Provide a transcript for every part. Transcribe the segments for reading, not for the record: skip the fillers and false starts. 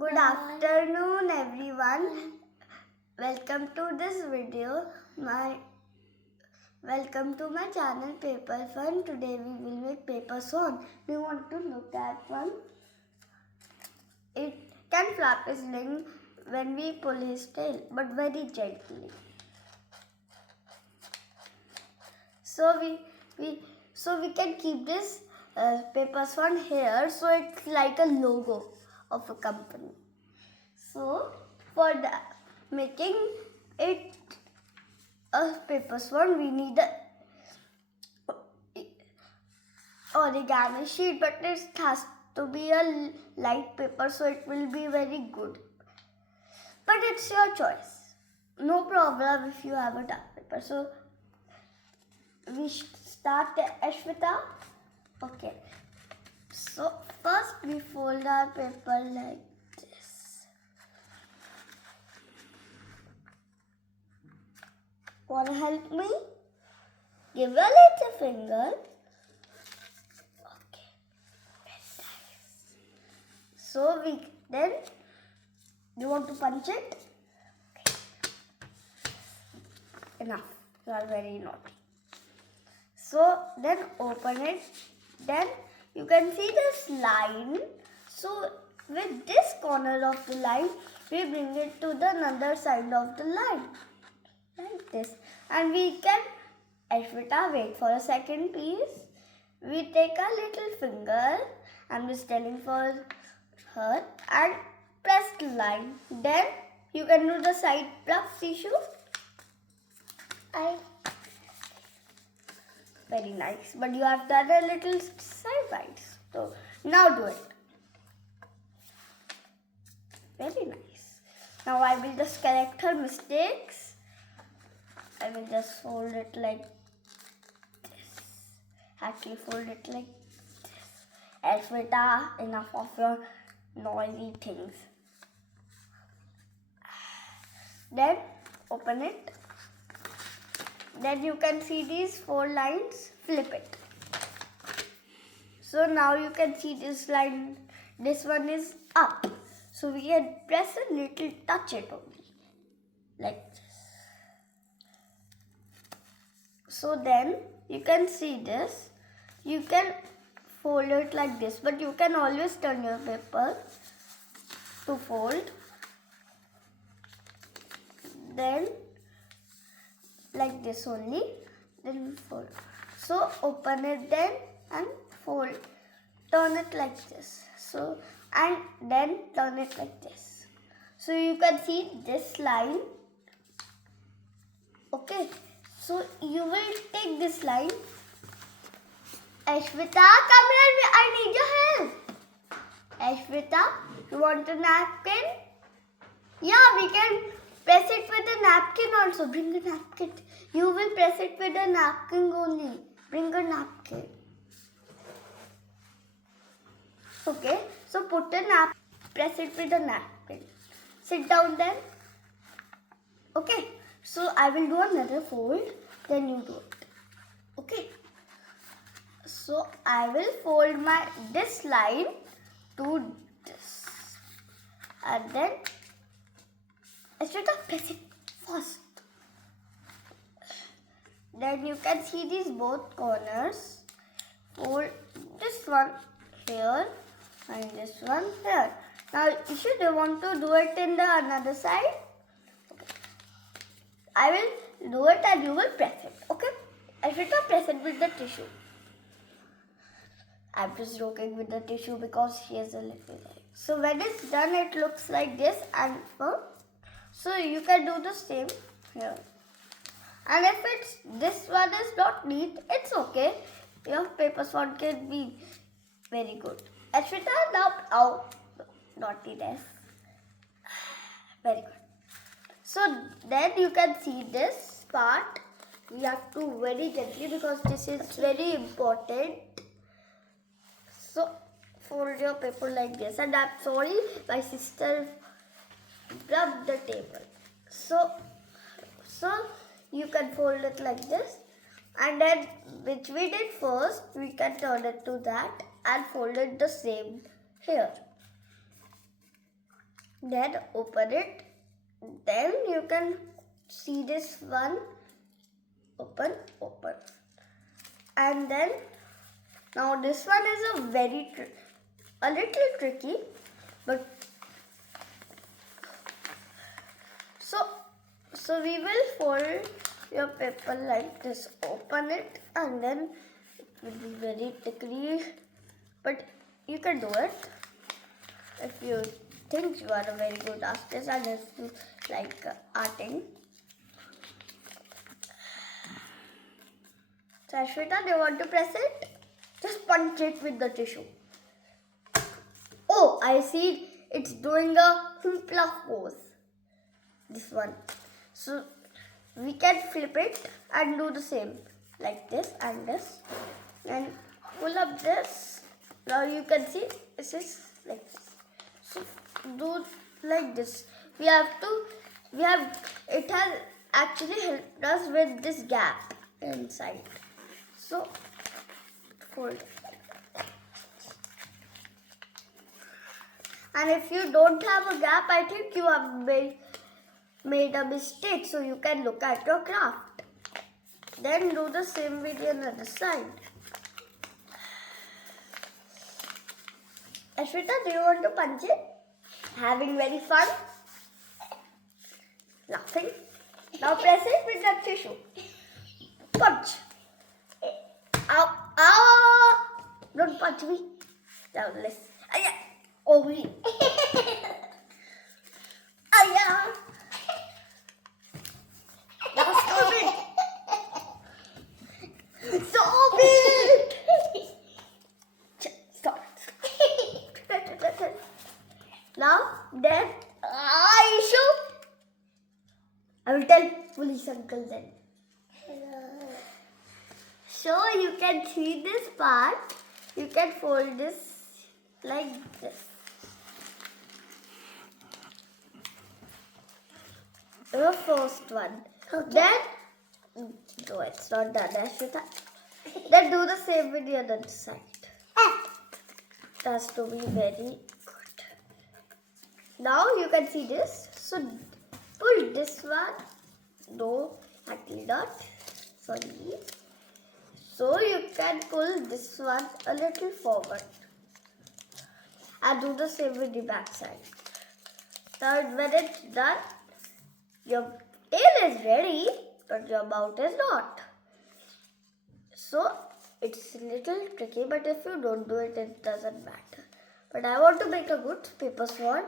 Good afternoon, everyone. Welcome to this video. Welcome to my channel Paper Fun. Today we will make paper swan. We want to look at one. It can flap his wing when we pull his tail, but very gently. So we can keep this paper swan here, so it's like a logo of a company. So for making it a paper swan, we need a origami sheet, but it has to be a light paper, so it will be very good. But it's your choice. No problem if you have a dark paper. So we start Eshwita. Okay. So first we fold our paper like this. Wanna help me? Give a little finger. Okay. So then you want to punch it? Okay. Enough. You are very naughty. So then open it. Then you can see this line. So with this corner of the line, we bring it to the another side of the line. Like this. And we can, Eshwita, wait for a second please. We take a little finger. I'm just telling for her. And press the line. Then you can do the side fluff tissue. Very nice. But you have done a little side bites. So now do it. Very nice. Now I will just correct her mistakes. I will just fold it like this. Actually fold it like this. Eshwita, enough of your noisy things. Then open it. Then you can see these 4 lines, flip it. So now you can see this line, this one is up. So we can press a little, touch it only, like this. So then you can see this, you can fold it like this, but you can always turn your paper to fold. Then like this only, then fold. So open it then and fold. Turn it like this. So and then turn it like this. So you can see this line. Okay. So you will take this line. Eshwita, come here. I need your help. Eshwita, you want a napkin? Yeah, we can press it with a napkin also. Bring a napkin. You will press it with a napkin only. Bring a napkin. Okay. So put a press it with a napkin. Sit down then. Okay. So I will do another fold. Then you do it. Okay. So I will fold this line to this. And then Eshwita, press it first. Then you can see these both corners. Fold this one here and this one here. Now, if you want to do it in the another side, okay. I will do it and you will press it. Okay? Eshwita, press it with the tissue. I'm just joking with the tissue because she is a little light. So when it's done, it looks like this and so you can do the same here. And if this one is not neat, it's okay. Your paper swan can be very good. Eshwita, now naughtiness. Very good. So then you can see this part. We have to very gently because this is very important. So fold your paper like this. And I'm sorry, my sister rubbed the table. So you can fold it like this. And then which we did first, we can turn it to that and fold it the same here. Then open it. Then you can see this one. Open. And then now this one is a little tricky, but so we will fold your paper like this. Open it, and then it will be very tricky, but you can do it if you think you are a very good artist and if you like arting. So Eshwita, do you want to press it? Just punch it with the tissue. Oh, I see it's doing a fluff pose. This one. So we can flip it and do the same. Like this and this. And pull up this. Now you can see this is like this. So do like this. It has actually helped us with this gap inside. So fold it. And if you don't have a gap, I think you have made a mistake. So you can look at your craft. Then do the same with the other side. Eshwita, do you want to punch it? Having very fun? Laughing? Now press it with the tissue. Punch. Ow! Ow! Don't punch me. Now let's. Oh, me. Now stop it. Stop it. Stop. Now, then, issue. I will tell police uncle then. So you can see this part. You can fold this like this. The first one. Okay. Then, no, it's not done. Then do the same with the other side. It has to be very good. Now you can see this. So pull this one. No, actually not. Sorry. So you can pull this one a little forward. And do the same with the back side. Now when it's done, your tail is ready, but your mouth is not. So it's a little tricky, but if you don't do it, it doesn't matter. But I want to make a good paper swan.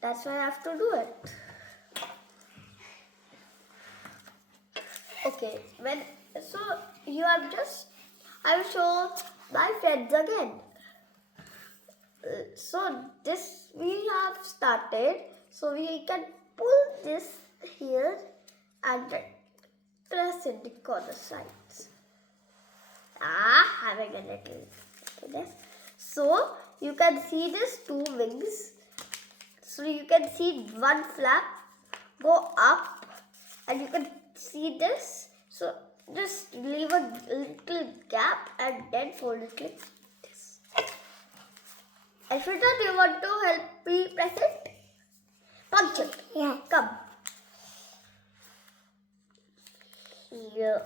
That's why I have to do it. Okay, so you have I will show my friends again. So this we have started. So we can pull this here and press in the corner sides. Having a little this. So you can see these two wings. So you can see one flap go up, and you can see this. So just leave a little gap and then fold it like this. Eshwita, do you want to help me press it? Punch it. Yeah. Come. Yes.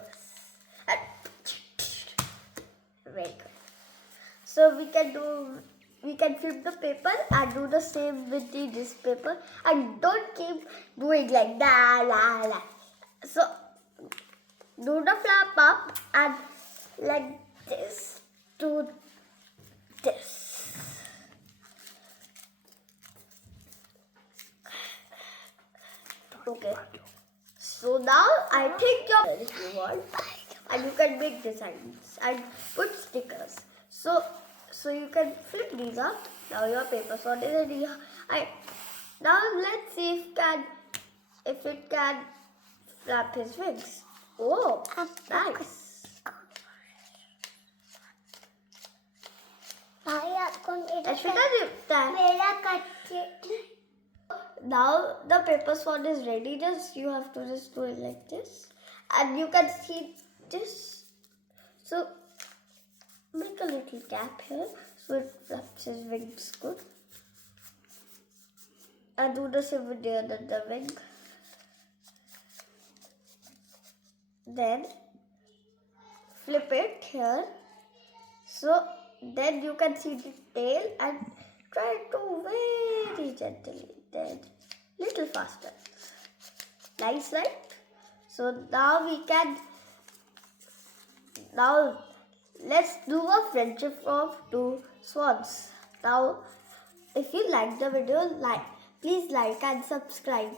And very good. So we can flip the paper and do the same with this paper, and don't keep doing like that. So do the flap up and like this. Do this. Okay. So now I think if you want, and you can make designs and put stickers. So you can flip these up. Now your paper swan is ready. Now let's see if it can flap his wings. Oh, nice. Now the paper swan is ready. You have to just do it like this, and you can see this. So make a little gap here so it flaps his wings good. and do the same with the other wing. Then flip it here. So then you can see the tail and try to very gently, then little faster. Nice, right? So now now let's do a friendship of two swans. Now if you like the video, please like and subscribe.